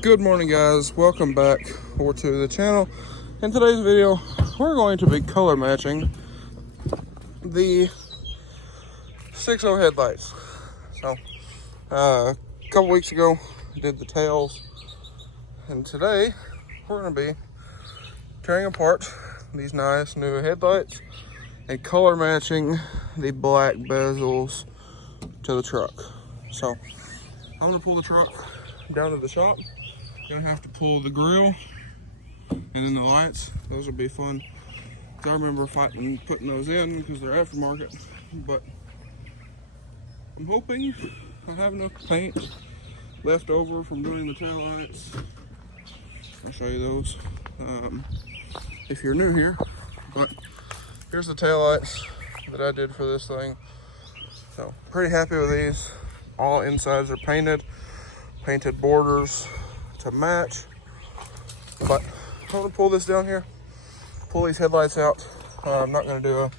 Good morning, guys. Welcome back to the channel. In today's video, we're going to be color matching the 6.0 headlights. So, a couple weeks ago, I did the tails, and today we're going to be tearing apart these nice new headlights and color matching the black bezels to the truck. So, I'm going to pull the truck down to the shop. Gonna have to pull the grill and then the lights. Those will be fun. I remember fighting putting those in because they're aftermarket, but I'm hoping I have enough paint left over from doing the tail lights. I'll show you those if you're new here. But here's the tail lights that I did for this thing. So pretty happy with these. All insides are painted borders to match. But I'm gonna pull this down here, pull these headlights out. I'm not gonna do a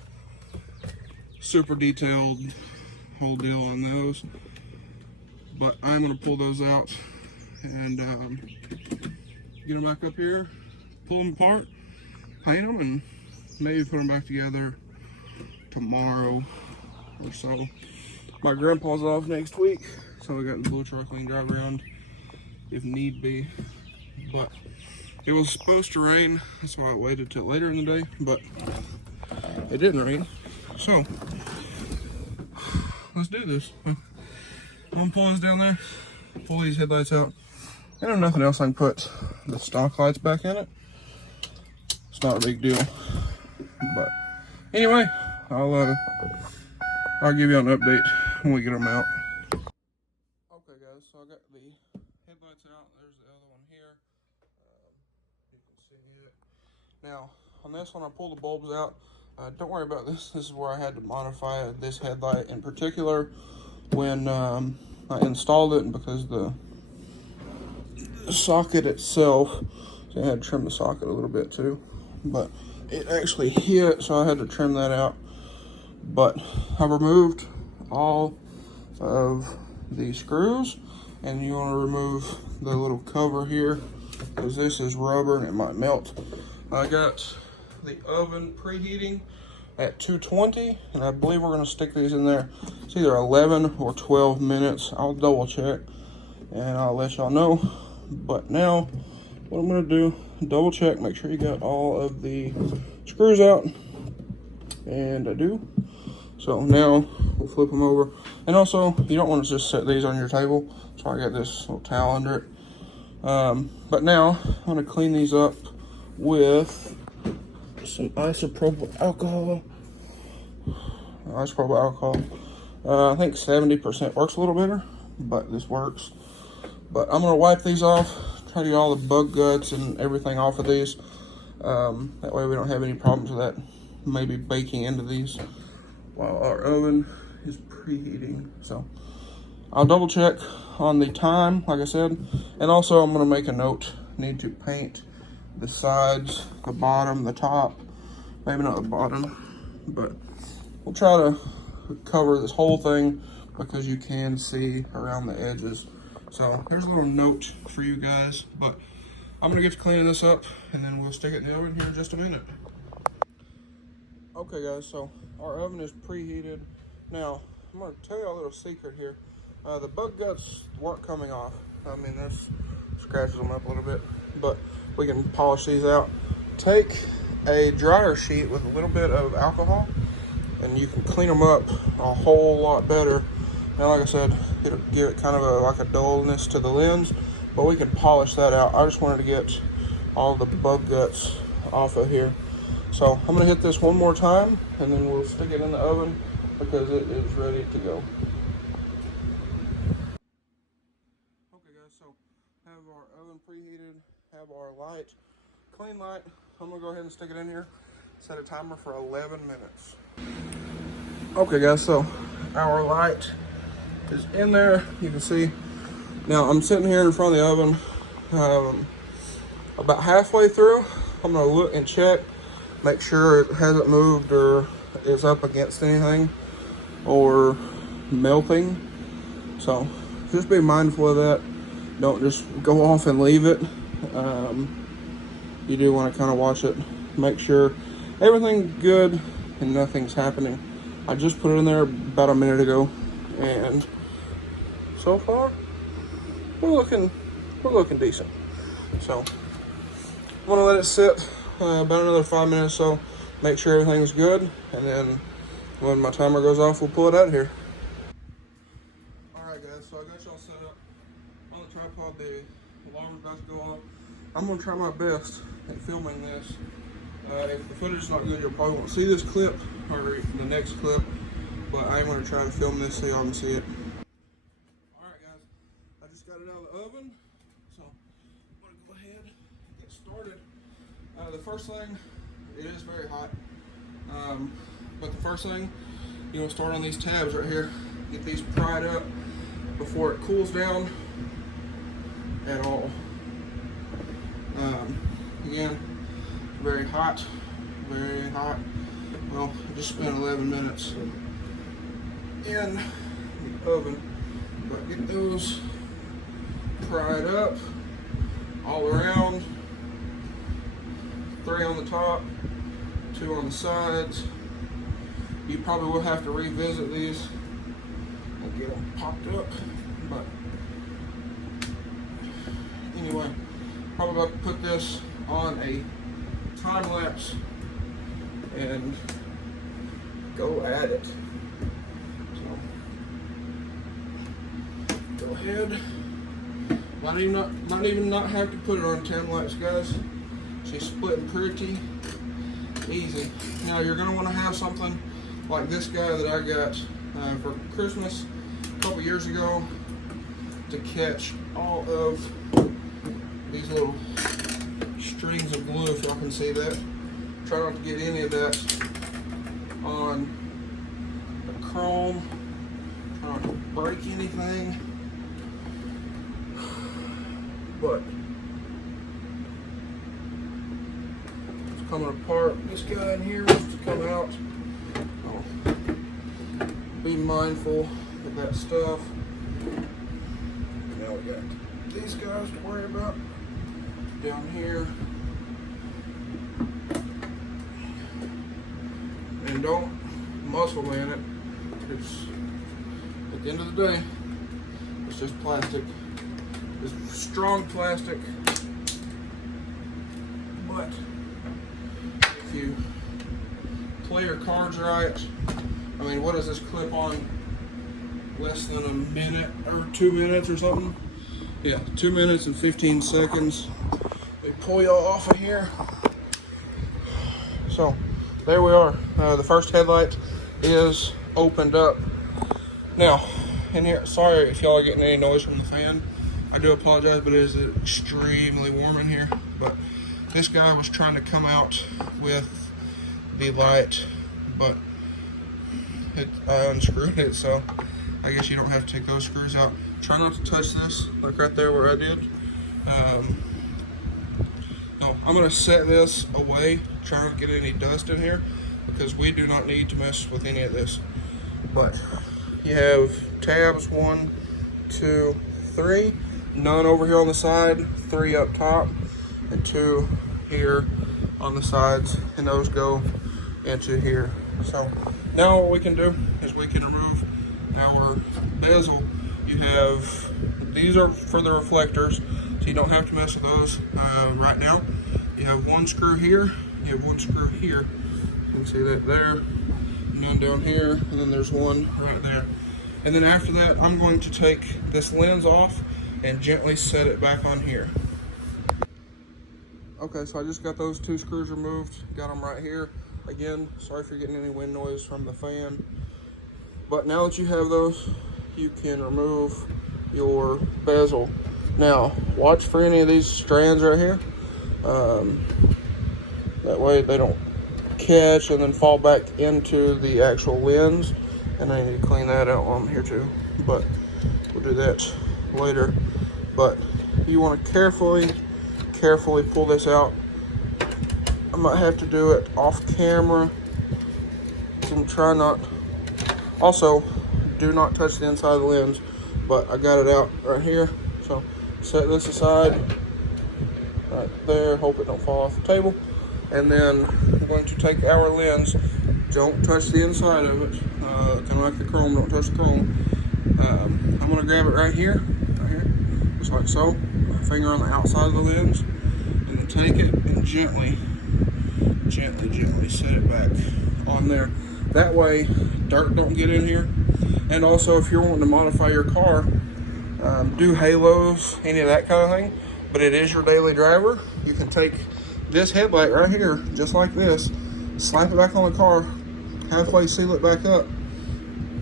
super detailed whole deal on those, but I'm gonna pull those out and get them back up here, pull them apart, paint them, and maybe put them back together tomorrow or so. My grandpa's off next week, so we got the blue truck we can drive around if need be. But it was supposed to rain, that's why I waited till later in the day, but it didn't rain. So let's do this. I'm gonna pull this down there, pull these headlights out. And if nothing else, I can put the stock lights back in it. It's not a big deal. But anyway, I'll give you an update when we get them out. Okay guys, so I got the headlights out. There's the other one here. You can see it. Now, on this one, I pulled the bulbs out. Don't worry about this. This is where I had to modify this headlight in particular when I installed it, because the socket itself, so I had to trim the socket a little bit too, but it actually hit, so I had to trim that out. But I removed all of the screws, and you want to remove the little cover here because this is rubber and it might melt. I got the oven preheating at 220, and I believe we're going to stick these in there. It's either 11 or 12 minutes. I'll double check and I'll let y'all know. But now what I'm going to do, double check, make sure you got all of the screws out, and I do. So now we'll flip them over. And also, you don't want to just set these on your table, so I got this little towel under it. But now I'm going to clean these up with some isopropyl alcohol. I think 70% works a little better, but this works. But I'm going to wipe these off, try to get all the bug guts and everything off of these. That way we don't have any problems with that maybe baking into these while our oven is preheating. So I'll double check on the time, like I said, and also I'm going to make a note. Need to paint the sides, the bottom, the top, maybe not the bottom, but we'll try to cover this whole thing because you can see around the edges. So here's a little note for you guys, but I'm gonna get to cleaning this up and then we'll stick it in the oven here in just a minute. Okay guys, so our oven is preheated. Now, I'm gonna tell you a little secret here. The bug guts weren't coming off. I mean, this scratches them up a little bit, but we can polish these out. Take a dryer sheet with a little bit of alcohol and you can clean them up a whole lot better. Now, like I said, it'll give it kind of like a dullness to the lens, but we can polish that out. I just wanted to get all the bug guts off of here. So I'm gonna hit this one more time and then we'll stick it in the oven because it is ready to go. Okay guys, so have our oven preheated, have our light, clean light. I'm gonna go ahead and stick it in here, set a timer for 11 minutes. Okay guys, so our light is in there, you can see. Now I'm sitting here in front of the oven, about halfway through. I'm gonna look and check, make sure it hasn't moved or is up against anything or melting. So just be mindful of that. Don't just go off and leave it. You do want to kind of watch it, make sure everything's good and nothing's happening. I just put it in there about a minute ago, and so far we're looking decent. So I'm gonna let it sit about another 5 minutes, so make sure everything's good, and then when my timer goes off, we'll pull it out of here. All right, guys. So I got y'all set up on the tripod. The alarm's about to go off. I'm gonna try my best at filming this. If the footage is not good, you'll probably won't see this clip or the next clip, but I am gonna try and film this so y'all can see it. All right, guys. I just got it out of the oven, so I'm gonna go ahead and get started. The first thing, it is very hot, but the first thing, you want to start on these tabs right here. Get these pried up before it cools down at all. Again, very hot, very hot. Well, I just spent 11 minutes in the oven, but get those pried up all around. 3 on the top, 2 on the sides. You probably will have to revisit these and get them popped up, but anyway, probably about to put this on a time lapse and go at it. So go ahead. Might even not have to put it on time lapse, guys. She's splitting pretty easy. Now you're gonna want to have something like this guy that I got for Christmas a couple years ago to catch all of these little strings of glue, if y'all can see that. Try not to get any of that on the chrome. Try not to break anything. But it's coming apart. This guy in here wants to come out. Oh. Be mindful of that stuff. Now we got these guys to worry about down here. And don't muscle man it. It's, at the end of the day, it's just plastic. It's strong plastic. But if you play your cards right, I mean, what is this clip on? Less than a minute or 2 minutes or something? Yeah, 2 minutes and 15 seconds. They pull y'all off of here. So there we are. The first headlight is opened up. Now, in here, sorry if y'all are getting any noise from the fan. I do apologize, but it is extremely warm in here. But this guy was trying to come out with the light, but I unscrewed it, so I guess you don't have to take those screws out. Try not to touch this, like right there where I did. No, I'm gonna set this away, try not to get any dust in here, because we do not need to mess with any of this. But you have tabs 1, 2, 3, none over here on the side, 3 up top, and 2 here on the sides, and those go into here. So now what we can do is we can remove our bezel. You have, these are for the reflectors, so you don't have to mess with those right now. You have 1 screw here, you have 1 screw here. You can see that there, none down here, and then there's 1 right there. And then after that, I'm going to take this lens off and gently set it back on here. Okay, so I just got those 2 screws removed, got them right here. Again, sorry if you're getting any wind noise from the fan. But now that you have those, you can remove your bezel. Now, watch for any of these strands right here. That way they don't catch and then fall back into the actual lens. And I need to clean that out while I'm here too. But we'll do that later. But you want to carefully pull this out. I might have to do it off camera. And try not. Also, do not touch the inside of the lens. But I got it out right here. So set this aside right there. Hope it don't fall off the table. And then we're going to take our lens. Don't touch the inside of it. Kind of like the chrome, don't touch the chrome. I'm going to grab it right here, just like so. My finger on the outside of the lens. And then take it and gently set it back on there. That way, dirt don't get in here. And also, if you're wanting to modify your car, do halos, any of that kind of thing, but it is your daily driver, you can take this headlight right here, just like this, slap it back on the car, halfway seal it back up,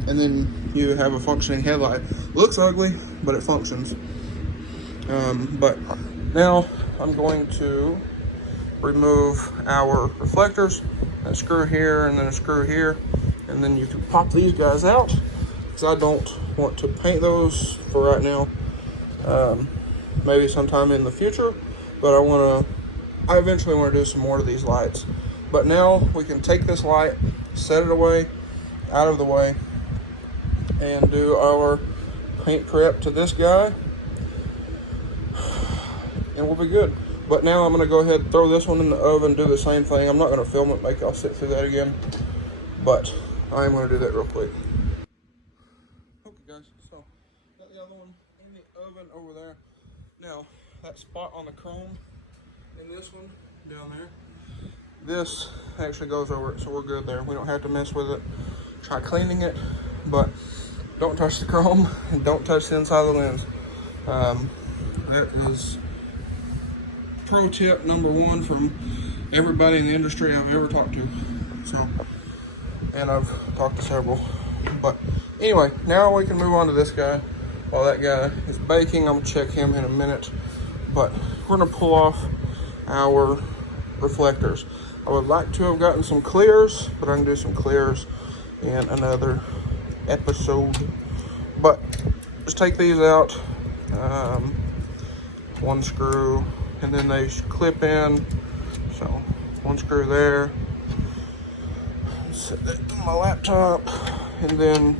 and then you have a functioning headlight. Looks ugly, but it functions. But now I'm going to remove our reflectors, a screw here and then a screw here, and then you can pop these guys out, because I don't want to paint those for right now. Maybe sometime in the future, but I eventually want to do some more of these lights. But now we can take this light, set it away, out of the way, and do our paint prep to this guy, and we'll be good. But now I'm going to go ahead and throw this one in the oven, do the same thing. I'm not going to film it, make y'all sit through that again, but I am going to do that real quick. Okay guys, so got the other one in the oven over there. Now, that spot on the chrome in this one down there, this actually goes over it, so we're good there. We don't have to mess with it. Try cleaning it, but don't touch the chrome and don't touch the inside of the lens. That is pro tip number one from everybody in the industry I've ever talked to. So, and I've talked to several. But anyway, now we can move on to this guy. While that guy is baking, I'm gonna check him in a minute. But we're gonna pull off our reflectors. I would like to have gotten some clears, but I can do some clears in another episode. But just take these out, one screw, and then they clip in. So one screw there, set that on my laptop, and then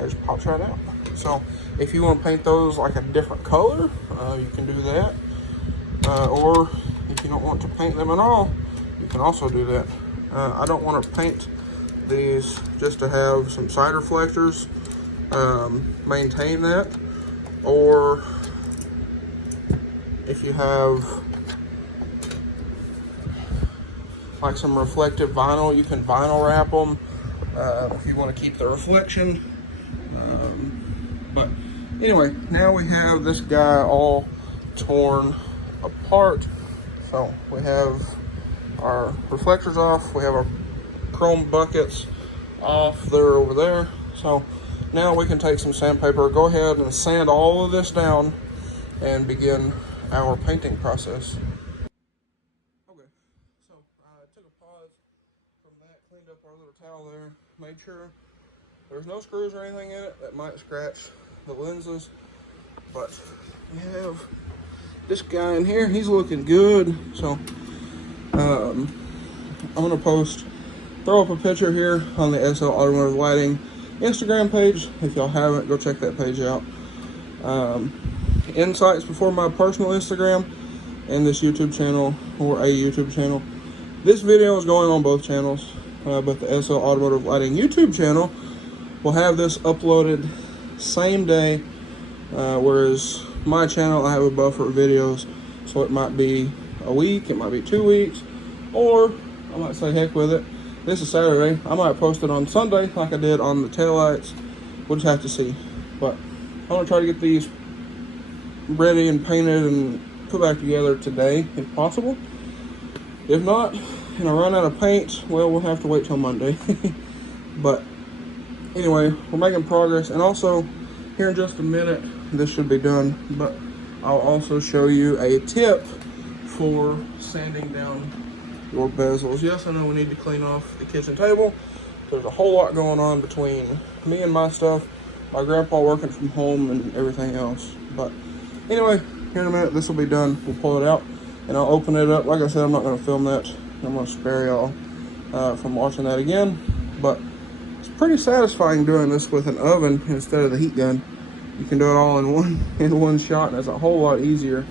it just pops right out. So if you want to paint those like a different color, you can do that. Or if you don't want to paint them at all, you can also do that. I don't want to paint these just to have some side reflectors, maintain that. Or if you have like some reflective vinyl, you can vinyl wrap them if you want to keep the reflection. But anyway, now we have this guy all torn apart. So we have our reflectors off, we have our chrome buckets off, they're over there. So now we can take some sandpaper, go ahead and sand all of this down and begin our painting process. Okay, so I took a pause from that, cleaned up our little towel there, made sure there's no screws or anything in it that might scratch the lenses. But we have this guy in here, he's looking good. So I'm gonna throw up a picture here on the SL Automotive Lighting Instagram page. If y'all haven't, go check that page out. Insights before my personal Instagram and this YouTube channel, or a YouTube channel. This video is going on both channels, but the SL Automotive Lighting YouTube channel will have this uploaded same day, whereas my channel, I have a buffer of videos, so it might be a week, it might be 2 weeks, or I might say heck with it. This is Saturday. I might post it on Sunday like I did on the taillights. We'll just have to see. But I'm gonna try to get these ready and painted and put back together today if possible. If not, and I run out of paint, well, we'll have to wait till Monday. But anyway, we're making progress. And also, here in just a minute, this should be done, but I'll also show you a tip for sanding down your bezels. Yes, I know we need to clean off the kitchen table. There's a whole lot going on between me and my stuff, my grandpa working from home, and everything else. But anyway, here in a minute, this will be done. We'll pull it out, and I'll open it up. Like I said, I'm not going to film that. I'm going to spare y'all from watching that again. But it's pretty satisfying doing this with an oven instead of the heat gun. you can do it all in one shot, and it's a whole lot easier.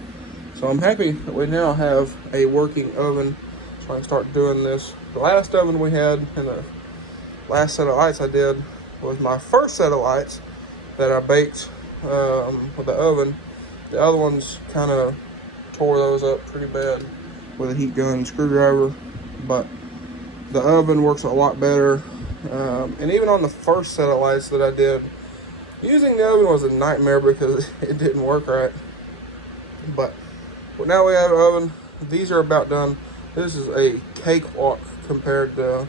So I'm happy that we now have a working oven, so I can start doing this. The last oven we had, and the last set of lights I did, was my first set of lights that I baked with the oven. The other ones kind of tore those up pretty bad with a heat gun and screwdriver, but the oven works a lot better. And even on the first set of lights that I did, using the oven was a nightmare because it didn't work right. But now we have an oven. These are about done. This is a cakewalk compared to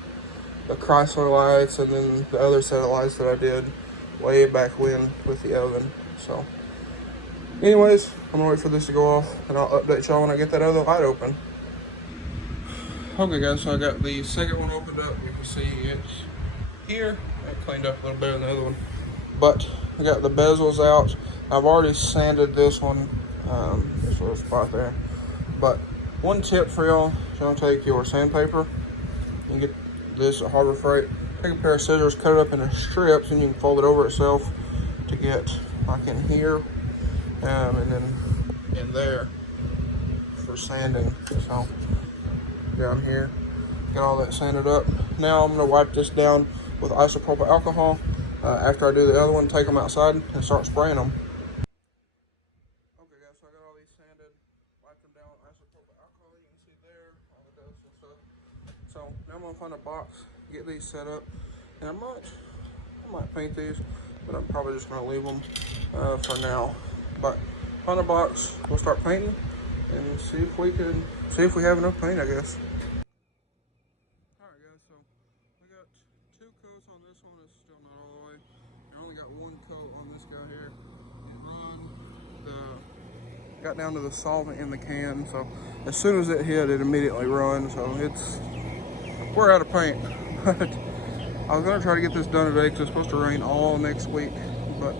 the Chrysler lights and then the other set of lights that I did way back when with the oven. So anyways, I'm gonna wait for this to go off and I'll update y'all when I get that other light open. Okay guys, so I got the second one opened up. You can see it's here. I cleaned up a little better than the other one. But I got the bezels out. I've already sanded this one. This little spot there. But one tip for y'all, you're gonna take your sandpaper and get this at Harbor Freight. Take a pair of scissors, cut it up into strips, and you can fold it over itself to get like in here, and then in there for sanding. So down here, get all that sanded up. Now I'm gonna wipe this down with isopropyl alcohol. After I do the other one, take them outside and start spraying them. Okay guys, so I got all these sanded, wiped them down with isopropyl alcohol. You can see there, all the dust and stuff. So now I'm gonna find a box, get these set up, and I might paint these, but I'm probably just gonna leave them for now. But find a box, we'll start painting and see if we have enough paint, I guess. Alright guys, so we got 2 coats on this one. It's still not all the way. I only got 1 coat on this guy here. Got down to the solvent in the can, so as soon as it hit, it immediately runs. So we're out of paint. But I was gonna try to get this done today because it's supposed to rain all next week. But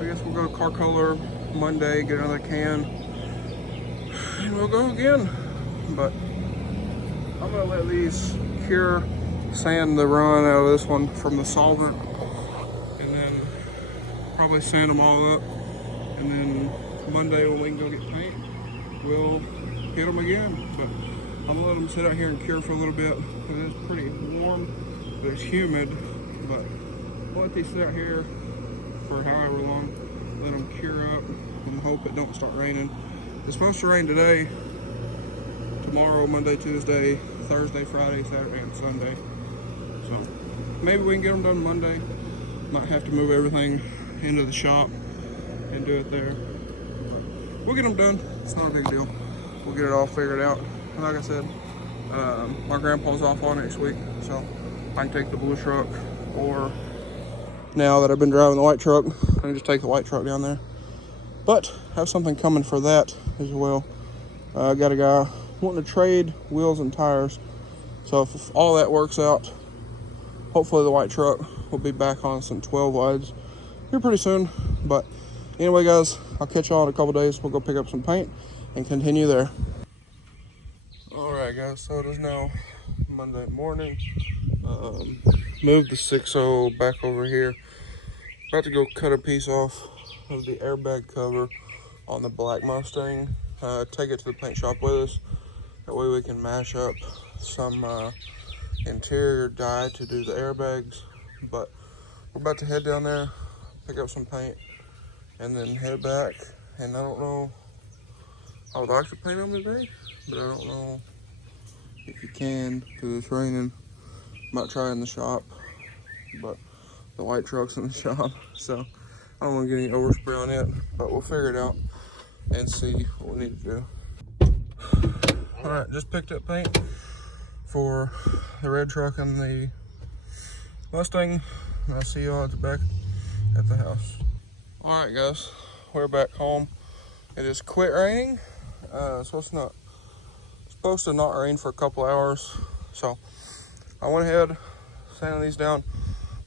I guess we'll go to Car Color Monday, get another can, and we'll go again. But I'm gonna let these cure, sand the run out of this one from the solvent, and then probably sand them all up, and then Monday when we can go get paint, we'll hit them again. But I'm gonna let them sit out here and cure for a little bit because it's pretty warm, but it's humid. But I'll let these sit out here for however long, let them cure up, and hope it don't start raining. It's supposed to rain today, tomorrow, Monday, Tuesday, Thursday, Friday, Saturday, and Sunday. So maybe we can get them done Monday. Might have to move everything into the shop and do it there. But we'll get them done. It's not a big deal. We'll get it all figured out. And like I said, my grandpa's off all next week, so I can take the blue truck, or now that I've been driving the white truck, I can just take the white truck down there. But have something coming for that as well. I got a guy wanting to trade wheels and tires. So if all that works out, hopefully the white truck will be back on some 12 wides here pretty soon. But anyway guys, I'll catch y'all in a couple days. We'll go pick up some paint and continue there. Alright guys, so it is now Monday morning. Moved the 6.0 back over here. About to go cut a piece off of the airbag cover on the black Mustang. Take it to the paint shop with us. That way we can mash up some interior dye to do the airbags. But we're about to head down there, pick up some paint, and then head back. And I don't know, I would like to paint them today, but I don't know if you can because it's raining. Might try in the shop, but the white truck's in the shop, so I don't want to get any overspray on it, but we'll figure it out and see what we need to do. All right, just picked up paint for the red truck and the Mustang. And I'll see y'all at the back at the house. All right, guys, we're back home. It has quit raining, so it's supposed to not rain for a couple hours. So I went ahead, sanding these down,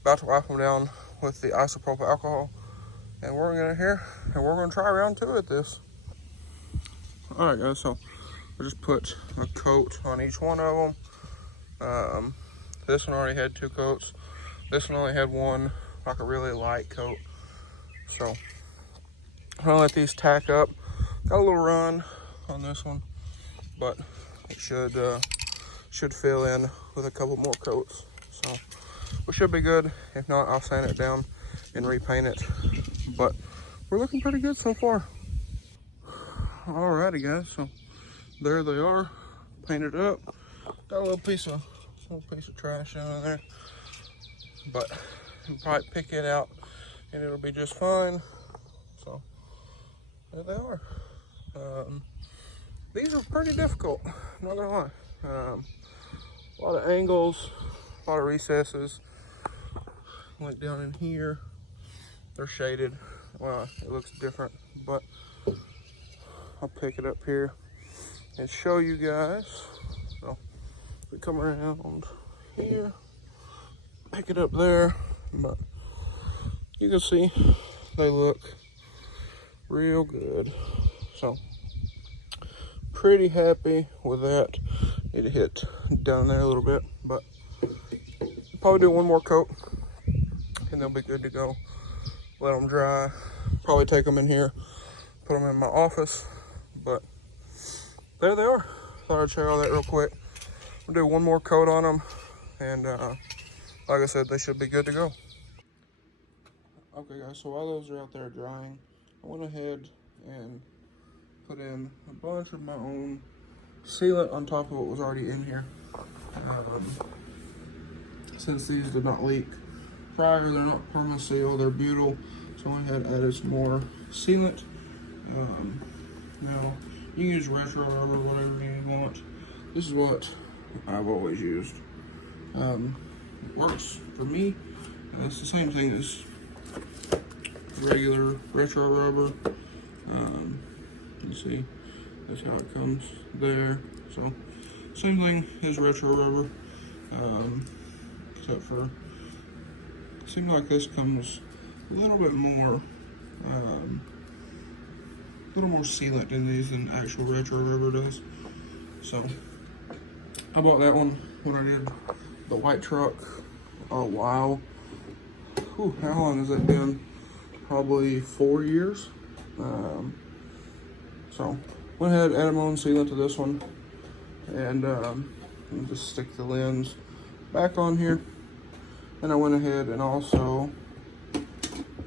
about to wipe them down with the isopropyl alcohol, and we're gonna try round 2 at this. All right, guys, so we just put a coat on each one of them. This one already had 2 coats. This one only had one, like a really light coat. So I'll let these tack up. Got a little run on this one, but it should fill in with a couple more coats. So we should be good. If not, I'll sand it down and repaint it. But we're looking pretty good so far. Alrighty guys, so there they are, painted up. Got a little piece of trash in there, but you can probably pick it out and it'll be just fine. So there they are. These are pretty difficult, not gonna lie. A lot of angles, a lot of recesses. Like down in here, they're shaded. Well, it looks different, but I'll pick it up here and show you guys. So we come around here, pick it up there, but you can see they look real good. So pretty happy with that. Need to hit down there a little bit, but probably do one more coat and they'll be good to go. Let them dry. Probably take them in here, put them in my office, but there they are. Thought I'd show you all that real quick. We'll do one more coat on them, and like I said, they should be good to go. Okay guys, so while those are out there drying, I went ahead and put in a bunch of my own sealant on top of what was already in here. Since these did not leak prior, they're not perma-seal, they're butyl, so I had added some more sealant. Now, you can use retro rubber, whatever you want. This is what I've always used. It works for me. It's the same thing as regular retro rubber. You see, that's how it comes there. So, same thing as retro rubber, except for, it seems like this comes a little bit more, sealant in these than actual retro rubber does. So I bought that one when I did the white truck a while. Whew, how long has that been? Probably 4 years. So went ahead, added my own sealant to this one, and just stick the lens back on here. And I went ahead and also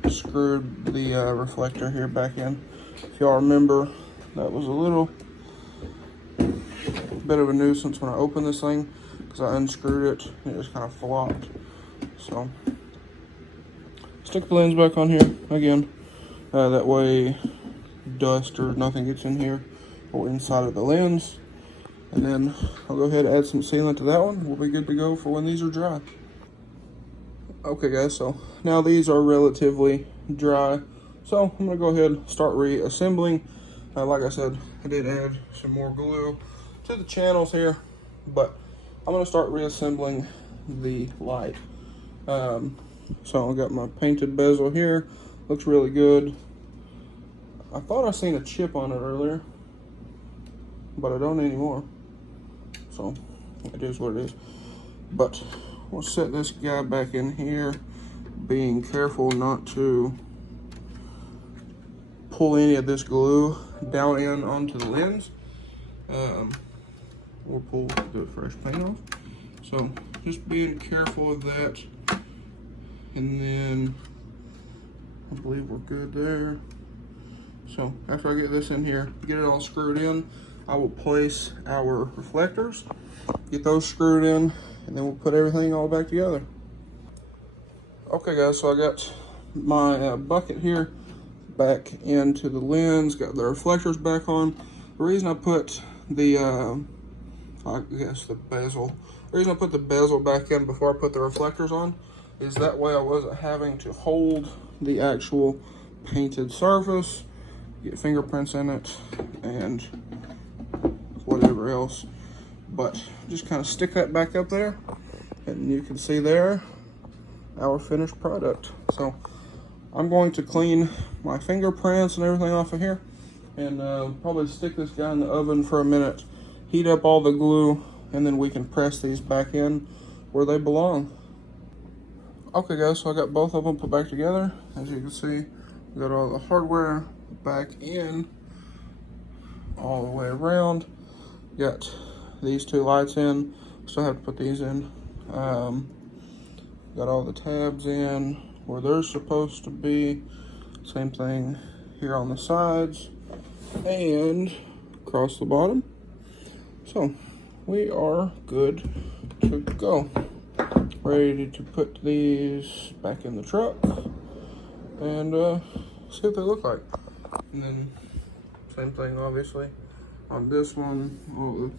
screwed the reflector here back in. If y'all remember, that was a little bit of a nuisance when I opened this thing, because I unscrewed it and it just kind of flopped. So stick the lens back on here again, that way dust or nothing gets in here or inside of the lens. And then I'll go ahead and add some sealant to that one. We'll be good to go for when these are dry. Okay guys, so now these are relatively dry, so I'm gonna go ahead and start reassembling. Like I said, I did add some more glue to the channels here, but I'm gonna start reassembling the light. So I got my painted bezel here, looks really good. I thought I seen a chip on it earlier, but I don't anymore. So it is what it is. But we'll set this guy back in here, being careful not to pull any of this glue down in onto the lens. We'll pull the fresh paint off. So just being careful of that. And then I believe we're good there. So after I get this in here, get it all screwed in, I will place our reflectors, get those screwed in, and then we'll put everything all back together. Okay guys, so I got my bucket here back into the lens, got the reflectors back on. The reason I put the, I guess the bezel, the reason I put the bezel back in before I put the reflectors on is that way I wasn't having to hold the actual painted surface, get fingerprints in it, and whatever else. But just kind of stick that back up there, and you can see there our finished product. So I'm going to clean my fingerprints and everything off of here, and probably stick this guy in the oven for a minute, heat up all the glue, and then we can press these back in where they belong. Okay guys, so I got both of them put back together. As you can see, we got all the hardware, back in all the way around. Got these two lights in. Still have to put these in. Got all the tabs in where they're supposed to be. Same thing here on the sides and across the bottom. So we are good to go. Ready to put these back in the truck and see what they look like. And then same thing obviously on this one. All the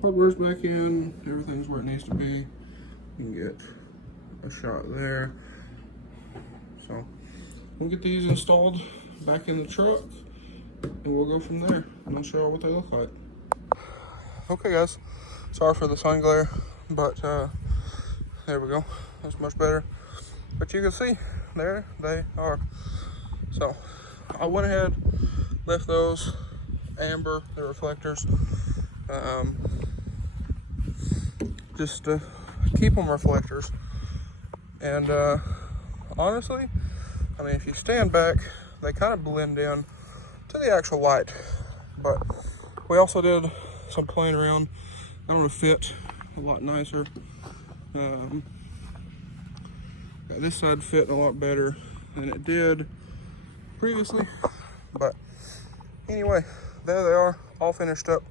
hardware's back in, everything's where it needs to be. You can get a shot there. So we'll get these installed back in the truck and we'll go from there, and I'll show you what they look like. Okay guys, sorry for the sun glare, but there we go. That's much better. But you can see, there they are. So I went ahead, left those amber, the reflectors, just to keep them reflectors. And honestly, I mean, if you stand back, they kind of blend in to the actual light. But we also did some playing around. I want to fit a lot nicer. This side fit a lot better than it did previously. But anyway, there they are, all finished up.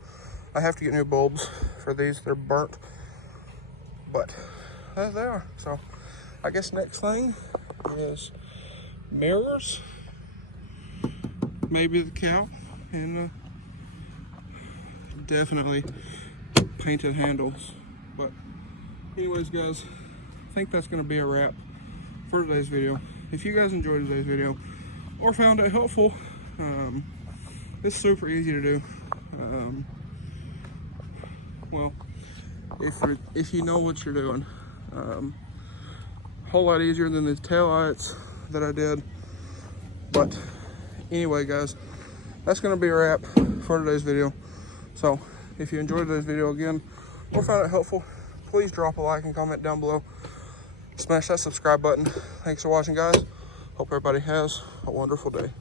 I have to get new bulbs for these, they're burnt. But there they are. So I guess next thing is mirrors, maybe the cow, and definitely painted handles. But anyways guys, I think that's going to be a wrap for today's video. If you guys enjoyed today's video or found it helpful, it's super easy to do. Well, if you know what you're doing, whole lot easier than the taillights that I did. But anyway guys, that's going to be a wrap for today's video. So if you enjoyed today's video again or found it helpful, please drop a like and comment down below. Smash that subscribe button. Thanks for watching guys. Hope everybody has a wonderful day.